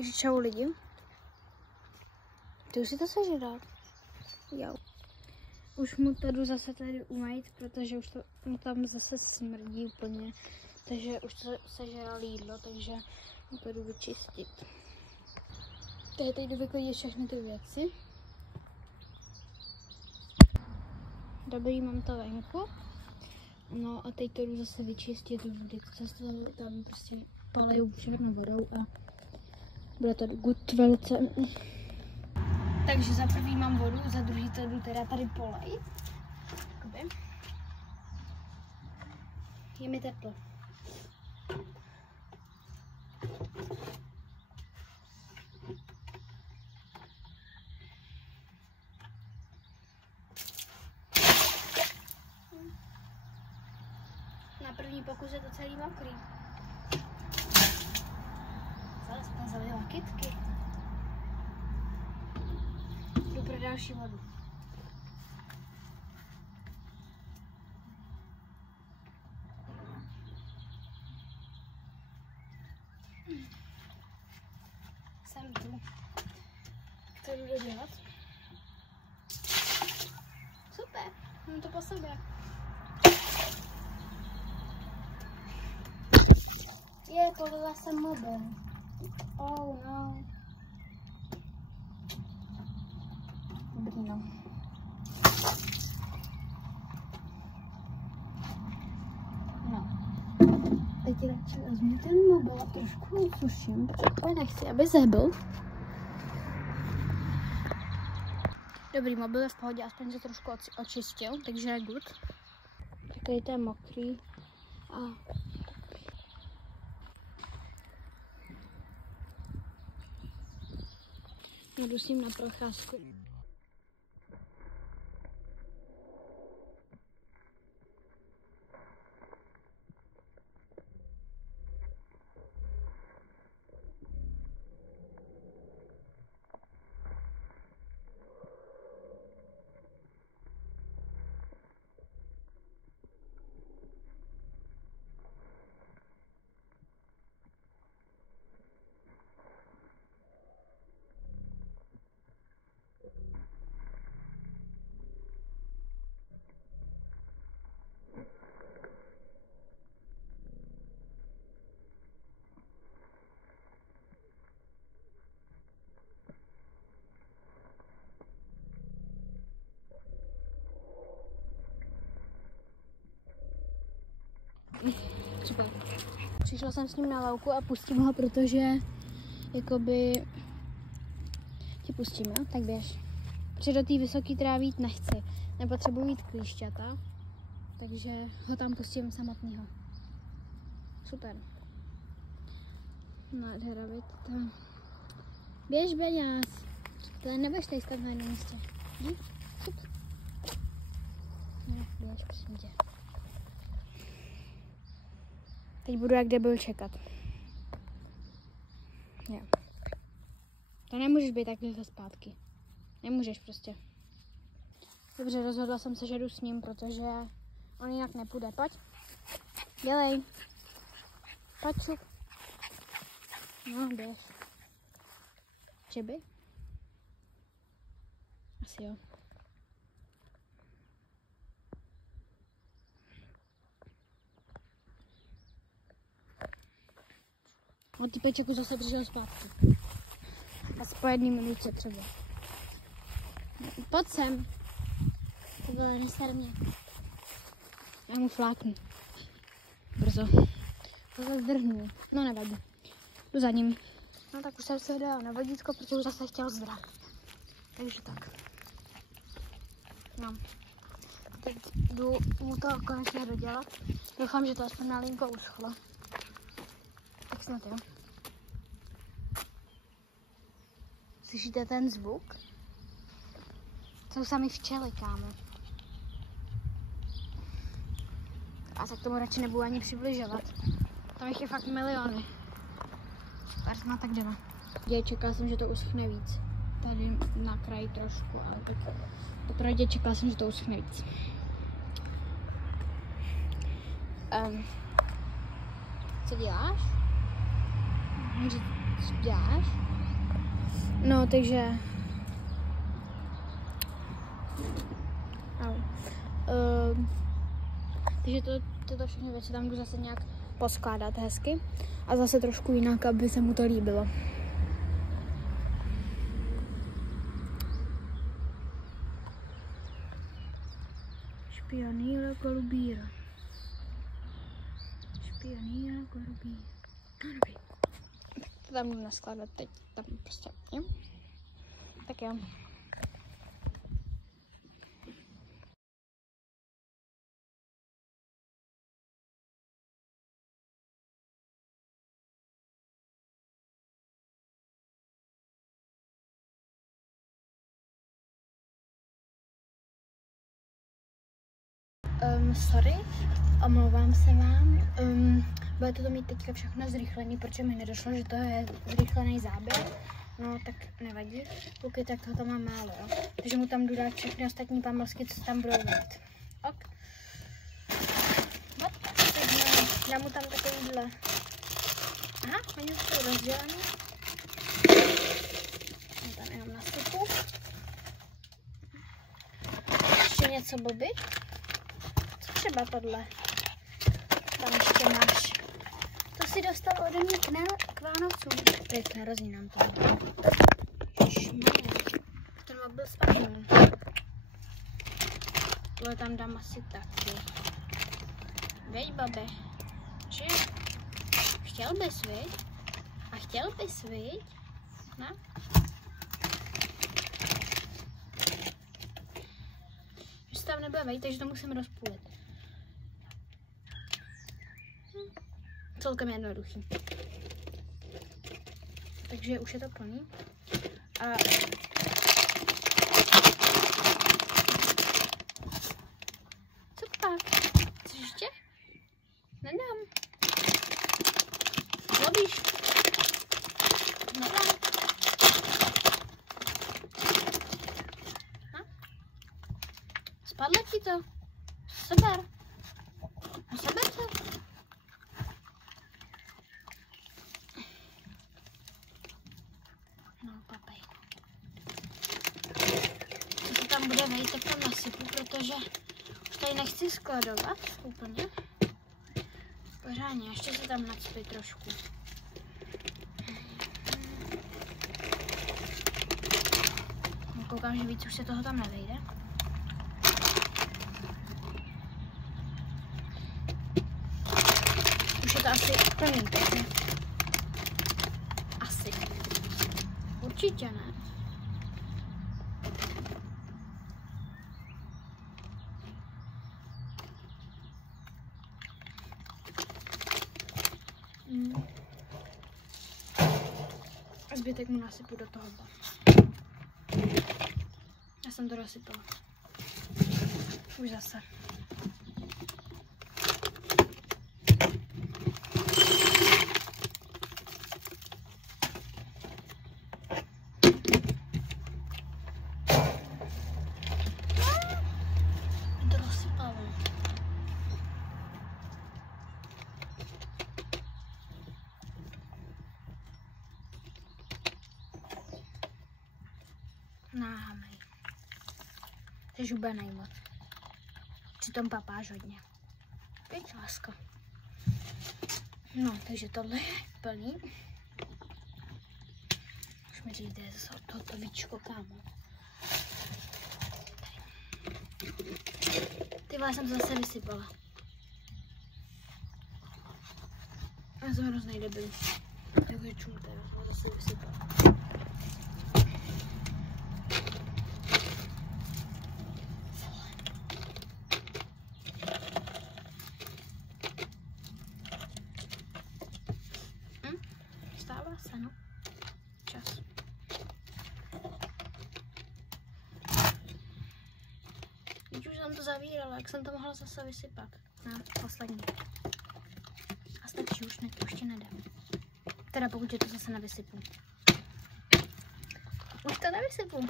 Takže čau lidi. Ty už si to sežral? Jo. Už mu to jdu zase tady umýt, protože už to mu tam zase smrdí úplně. Takže už to sežral jídlo, takže mu to jdu vyčistit. Tady jdu vyklidit všechny ty věci. Dobrý, mám to venku. No a teď to jdu zase vyčistit do vody. Zase tam prostě paleju všechno vodou a bude to good velice. Takže za prvý mám vodu, za druhý to jdu teda tady polejt. Jakoby. Je mi teplo. Na první pokus je to celý mokrý. Zase jsem zalila kytky. Jdu pro další vodu. Jsem tu. Tak to jdu dodělat. Super, mám to po sobě. Polila jsem mobil. Oh no. Dobrý no. No. Teď radši vezmu ten mobil a trošku usuším, protože nechci, aby zehbyl. Dobrý, mobil je v pohodě, aspoň se trošku očistil, takže je good. Tady to je mokrý. A jdu s ním na procházku. Super. Přišla jsem s ním na louku a pustím ho, protože jakoby ti pustím, jo? Tak běž. Protože do té vysoké trávy jít nechci. Nepotřebuji jít klíšťata, takže ho tam pustím samotného. Super. Nádhera, vidíte. Běž, Beňás. To nebudeš tady stát na jednom místě. Jdi? Super. No, běž, prosím tě. Teď budu jak debil čekat. Jo. To nemůžeš být takhle zpátky. Nemůžeš prostě. Dobře, rozhodla jsem se, že jdu s ním, protože on jinak nepůjde. Pojď. Dělej. Pojď si. No, běž. Čeby? Asi jo. On typeček už zase přišel zpátky. Asi po 1 minutě třeba. Pojď sem. To bylo neser mě. Já mu fláknu. Brzo. To zase zdrhnu. No nevadí. Jdu za ním. No tak už jsem se dala na vodítko, protože už zase chtěl zdrat. Takže tak. No. Teď jdu mu to konečně dodělat. Doufám, že to aspoň malinko uschlo. Tak snad jo. Slyšíte ten zvuk? Jsou sami včely, kámo. A tak tomu radši nebudu ani přibližovat. Tam jich je fakt miliony. Tady jsme tak jdeme. Čekala jsem, že to uschne víc. Tady na kraji trošku, ale tak popravdě čekala jsem, že to uschne víc. Co děláš? Co děláš? No, takže... Takže tyto všechny věci tam jdu zase nějak poskládat hezky a zase trošku jinak, aby se mu to líbilo. Špionýra golubíra. Špionýra golubíra. No dobrý. To tam jdu naskládat teď. Tam prostě, jo? Tak jo. Sorry, omlouvám se vám. Budete to mít teďka všechno zrychlený, protože mi nedošlo, že to je zrychlený záběr. No, tak nevadí, pokud tak toho mám málo, jo. Takže mu tam jdu dát všechny ostatní pamlsky, co tam budou mít. Ok. Takže dám mu tam takovýhle. Aha, oni jsou rozdělený. Mám tam jenom nasypu. Ještě něco, Bobby? Třeba tohle. Tam ještě máš. To si dostal ode mě k Vánocům. K narozeninám to. Ten mobil spadnul. Tohle tam dám asi taky. Veď, babe. Že? Chtěl bys, viď? A chtěl bys, viď? No? Už se tam nebude vejít, takže to musím rozpůlit. Celkem jednoduchý. Takže už je to plný. A co pak? Co ještě? Nedám. Zlobíš? Nedám. Ha? Spadlo ti to? Seber. No seber to. Bude vejít, tak to nasypu, protože už tady nechci skladovat úplně. Pořádně, ještě se tam nacpí trošku. Koukám, že víc už se toho tam nevejde. Už je to asi plný, takže asi. Určitě ne. Zbytek mu nasypu do toho. Já jsem to rozsypala. Už zase. To rozsypala. Náhamej. To je žubenej moc. Přitom papáš hodně. Pěť láska. No, takže tohle je plný. Už mi říct, je zase tohoto víčko, kámo. Ty vole, jsem to zase vysypala. Já jsem hroznej debil. Takže čum teda, jsem to zase vysypala. Stává se, no. Čas. Teď už jsem to zavírala, jak jsem to mohla zase vysypat. Na poslední. A stačí, už ještě nedám. Teda pokud je to zase nevysypu. Už to nevysypu.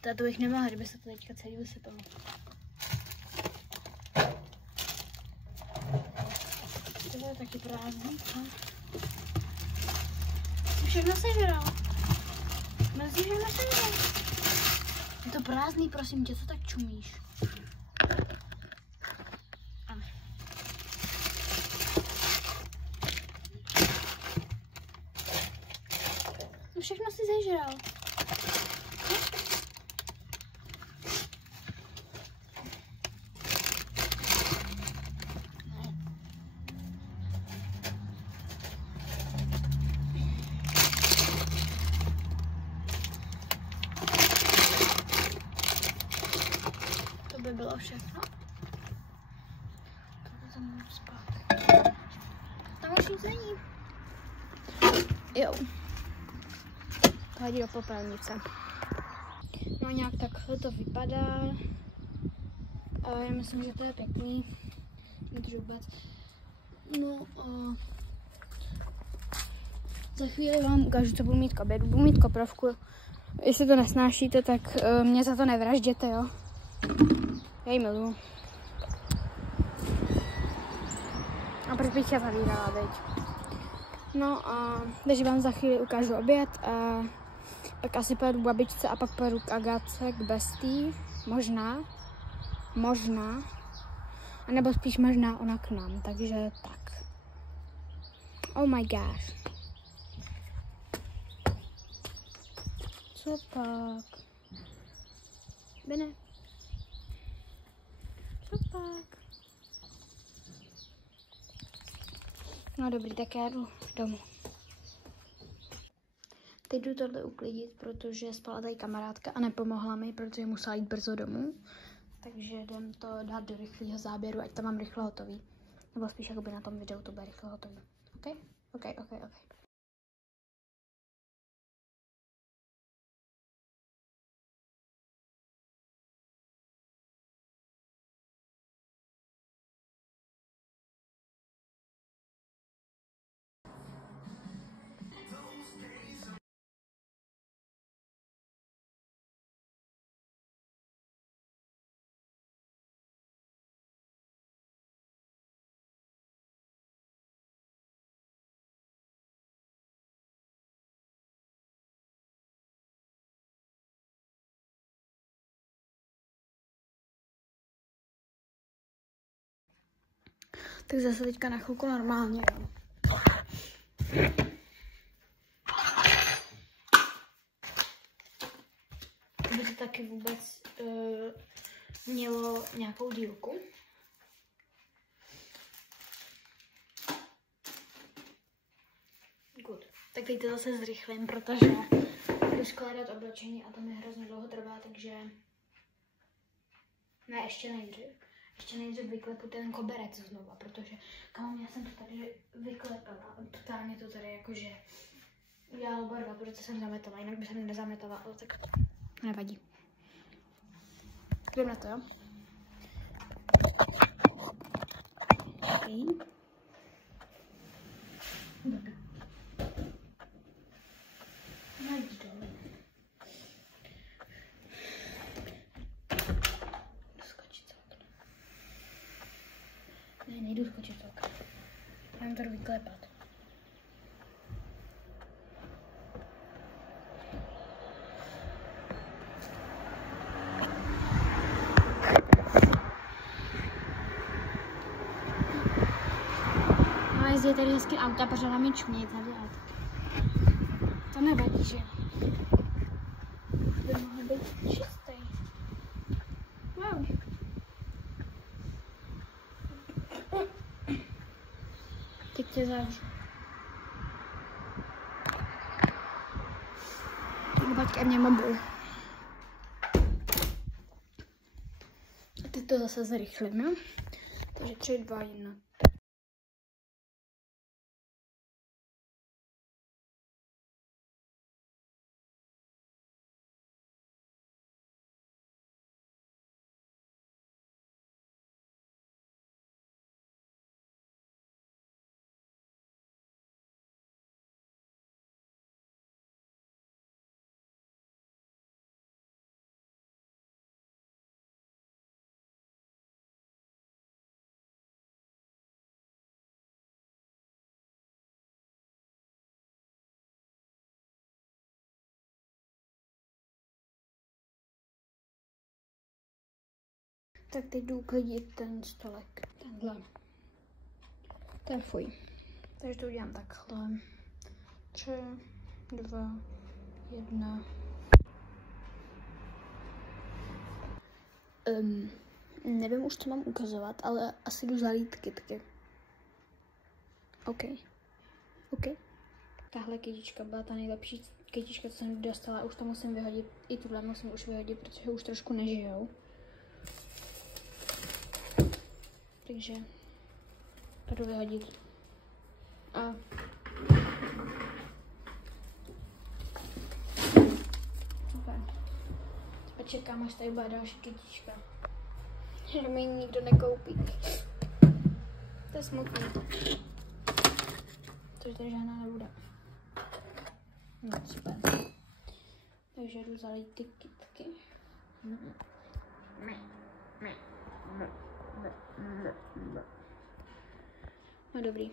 To bych nemohla, kdyby se to teďka celý vysypalo. To je taky prázdný, co? všechno sežral. Mrzí, že nesežral. Je to prázdný, prosím tě, co tak čumíš? No všechno si sežral. To by bylo všechno. To by tam můžu spát. Tam už nic není. Jo. To hodí do popelnice. No nějak takhle to vypadá. Já myslím, že to je pěkný. Nedržu vůbec. No za chvíli vám ukážu, co budu mít k obědu. Budu mít koprovku. Jestli to nesnášíte, tak mě za to nevražděte, jo. Já ji miluju. A proč bych je zavírala, veď? No takže vám za chvíli ukážu oběd a pak asi pojedu k babičce a pak pojedu k Agatce, k Bestii. Možná. A nebo spíš možná ona k nám, takže tak. Oh my gosh. Co pak? Bene. Co pak? No dobrý, tak já jdu domů. Teď jdu tohle uklidit, protože spala tady kamarádka a nepomohla mi, protože musela jít brzo domů. Takže jdem to dát do rychlého záběru, ať to mám rychle hotový. Nebo spíš jakoby na tom videu to bude rychle hotový. OK. Tak zase teďka na chvilku normálně, jo. By to taky vůbec mělo nějakou dílku. Good. Tak teď to zase zrychlím, protože jdu skládat oblečení a to mi hrozně dlouho trvá, takže... Ne, ještě nejdřív vyklepu ten koberec znova, protože kam já jsem to tady vyklepala. Totálně to tady jakože udělala barva, protože jsem zametala, jinak by jsem nezametala, ale tak nevadí. Jdem na to, jo? Okay. Dobrý. Najď dolů. Ne, nejdu skočit z okna. Já mám to vyklepat. No, jezdí tady hezky auta, protože nám je čumět tady, ale tak. To nevadí, že? By mohl být čistý. Wow. Teď tě zavřu. Tak ke mně mobil. A teď to zase zrychlím, jo? Takže 3, 2, 1. Tak teď jdu uklidit ten stolek. Tenhle. Ten fuj. Takže to udělám takhle. 3, 2, 1. Nevím už, co mám ukazovat, ale asi jdu zalít kytky. OK. Tahle kytička byla ta nejlepší kytička, co jsem dostala. Už to musím vyhodit. I tuhle musím už vyhodit, protože už trošku nežijou. Takže jdu vyhodit. A super. A čekám, až tady bude další kytička. Že mi ji nikdo nekoupí. To je smutné. Což tady žádná nebude. No super. Takže jdu zalít ty kytky. No dobrý.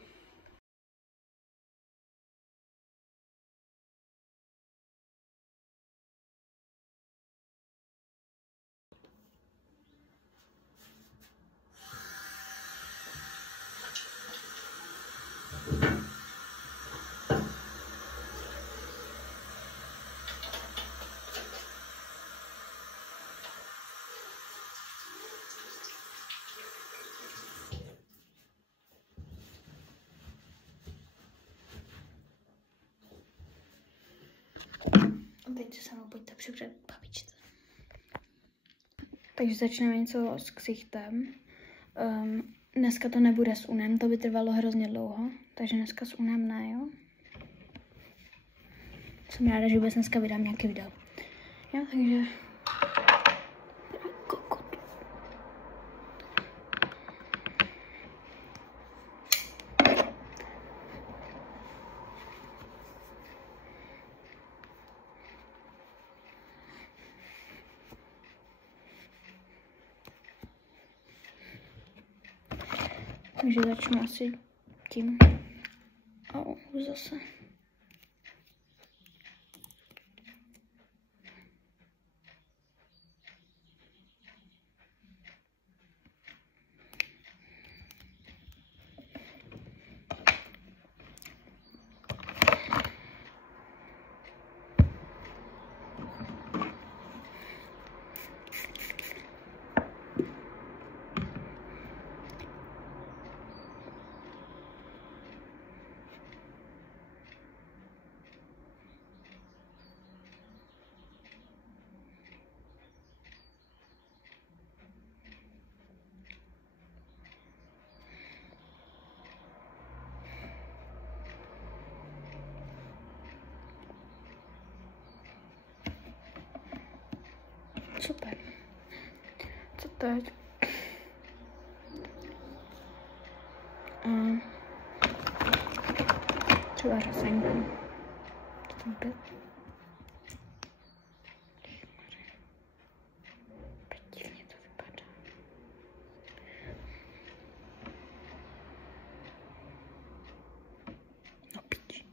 Teď se mnou pojďte připravit babičce. Takže začneme něco s ksichtem. Dneska to nebude s unem, to by trvalo hrozně dlouho. Takže dneska s unem ne, jo? Jsem ráda, že vůbec dneska vydám nějaký video. Jo, takže... Takže začnu asi tím. Už zase. Super. Co teď? Třeba řasenku. Co tam byl? Divně to vypadá. No pič.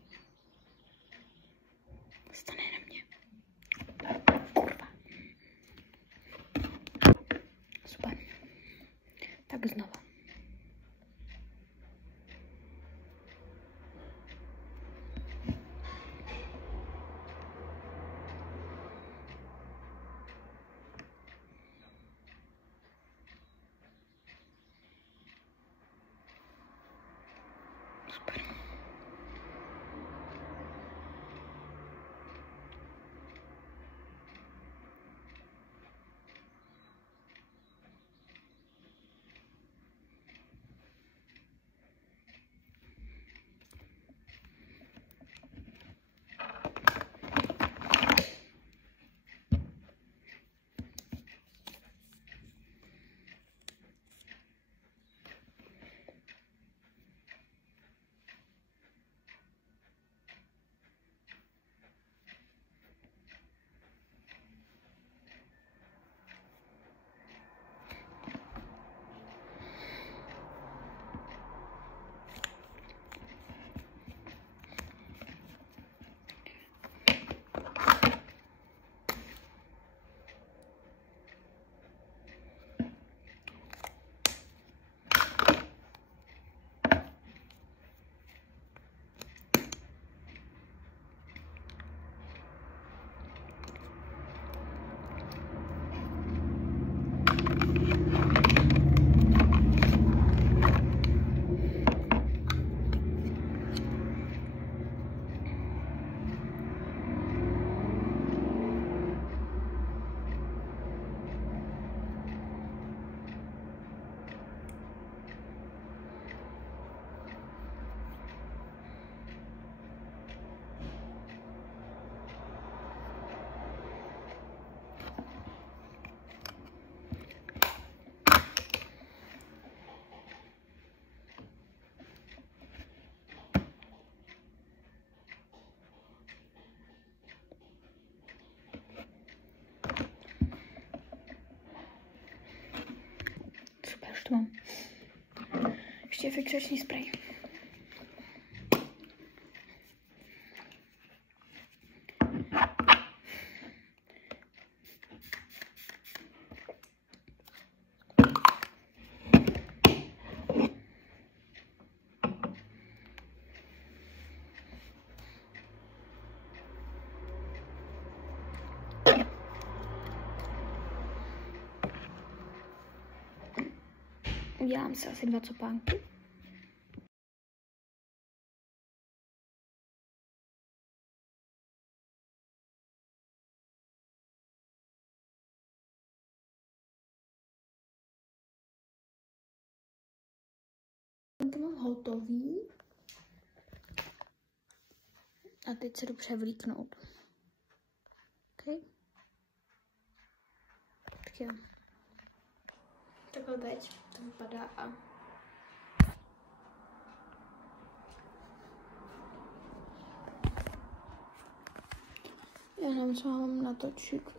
Stane na mě. Kurva. Super. Tak znova. Super. antifixační sprej. Udělám si asi 2 copánky. To mám hotový. A teď se jdu převlíknout. OK? Tak jo. Takhle teď to vypadá a já nevím, co mám natočit.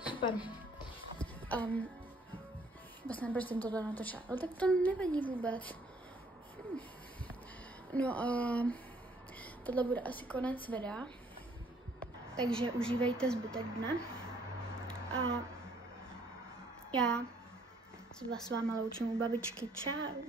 Super. Vlastně proč jsem tohle natočila. Ale tak to nevadí vůbec. No tohle bude asi konec videa. Takže užívejte zbytek dne. A já se s váma loučím u babičky. Čau.